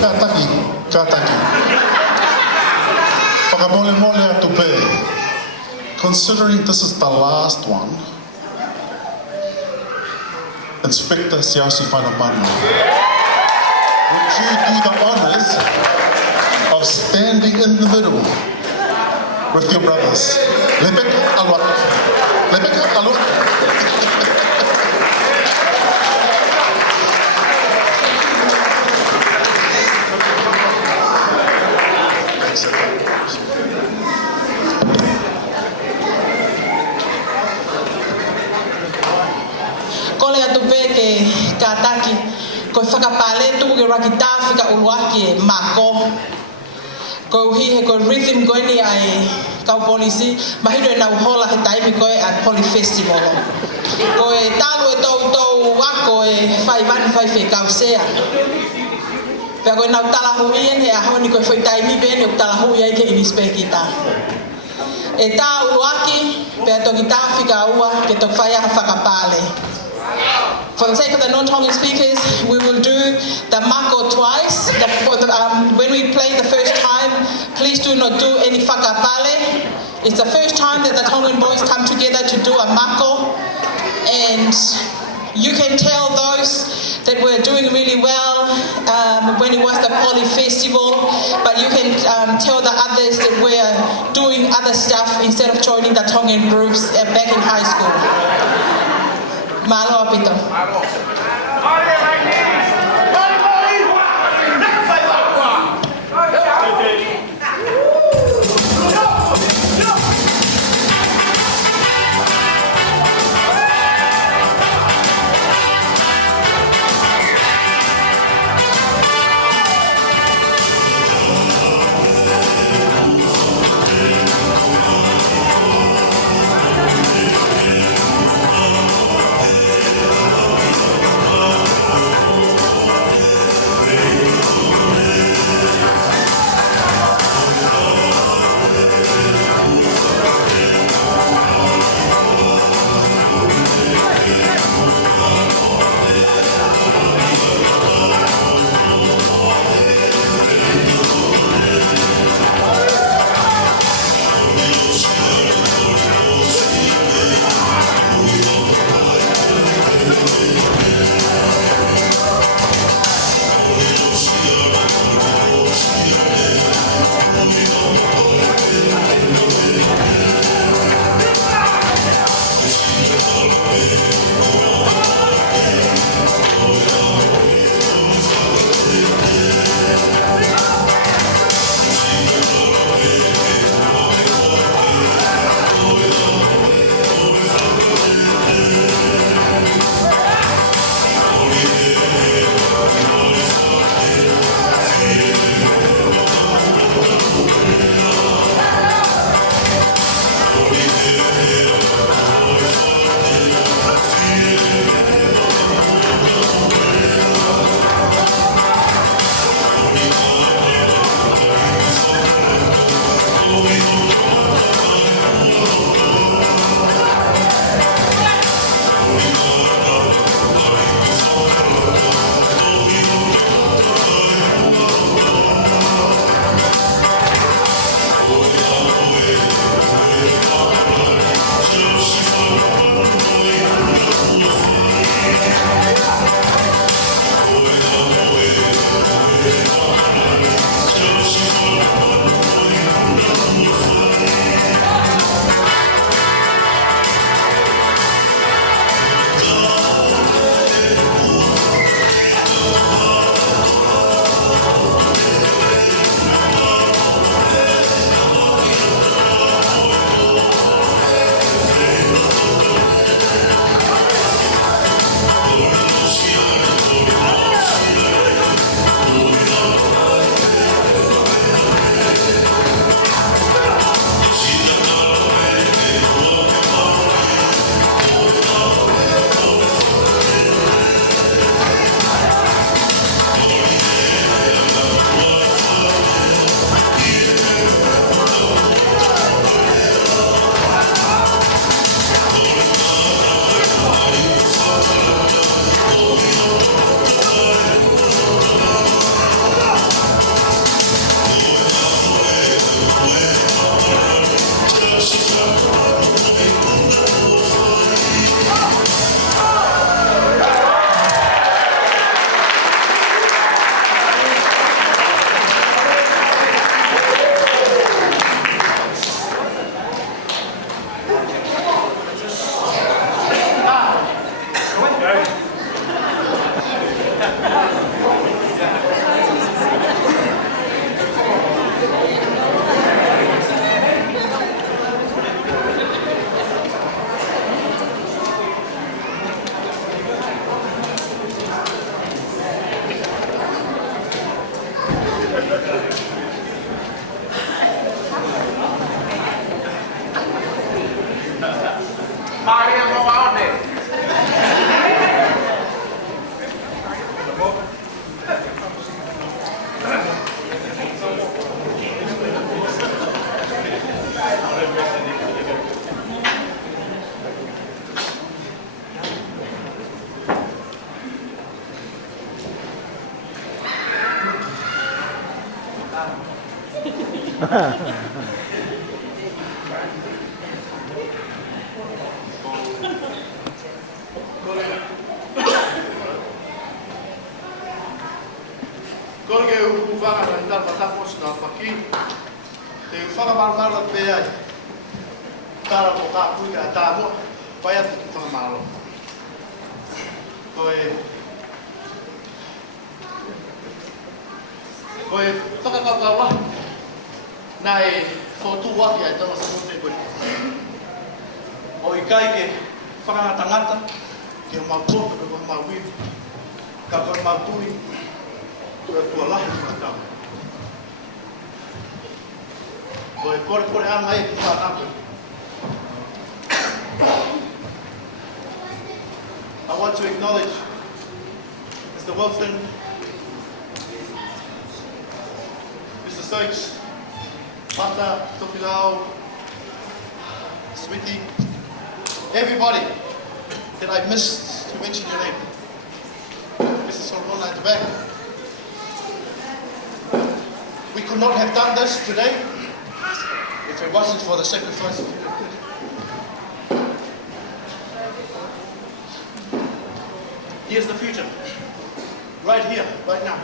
Kataki. Whakamole atu pe. Considering this is the last one, Inspector Siasi Whanamanu, would you do the honours of standing in the middle with your brothers? Lepeka alwak. Lepeka alwak. Kole atu peke kataki ko whakapale tu ke rakita whika uluaki e mako ko hi he ko rhythm ko ni ai kau polisi mahiro na hola he taimi ko at Poli Festival ko e talo e tau wako e whai fe kau sea pe ko na tala huien he a honi ko foi taimi be ne tala hui ai ke inispekita e ta uluaki pe to kita whika ua ke to whaia whakapale. For the sake of the non-Tongan speakers, we will do the mako twice. When we play the first time, please do not do any whakapale. It's the first time that the Tongan boys come together to do a mako. And you can tell those that were doing really well when it was the Poli Festival, but you can tell the others that were doing other stuff instead of joining the Tongan groups back in high school. Malo apito. Maria Moane. Kolge u vanga na ndal patapos na paki. Te whaka marumaro te ai. Tara mo ka puika a tāmo. Pai atu ki whaka marumaro. Koe whakakaukaua. Nai whotu waki ai tawa sa mote koe. O i kai ke whakangatangata. Ke maupō, ke mauwi. Ka koe mautui. Tua lahi tuna tau. Koe kore ana e ki whanako. I want to acknowledge Mr. Wilson, Mr. Stokes, Mata, Tofilao, Smithy, everybody that I missed to mention your name. Mrs. Solomon at the back. We could not have done this today if it wasn't for the sacrifice. Here's the future. Right here, right now.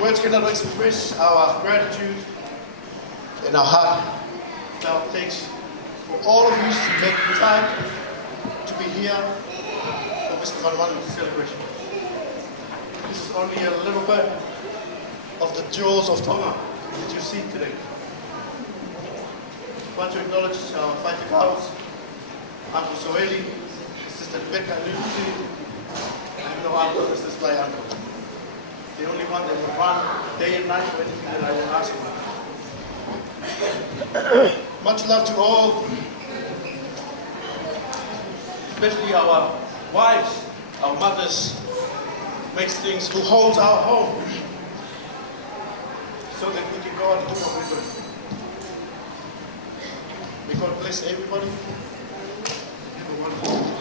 Words cannot express our gratitude and our heart thanks for all of you to make the time to be here for Mr. Van Wan's celebration. This is only a little bit of the jewels of Tonga that you see today. I want to acknowledge our Whaifi Kaos, Uncle Soeli, Sister Rebecca Lucy. I have no uncle, this is my uncle. The only one that will run day and night for anything that I will ask for. Much love to all, especially our wives, our mothers, makes things, who holds our home, so that we can go out and do what we do. May God bless everybody. Have a wonderful day.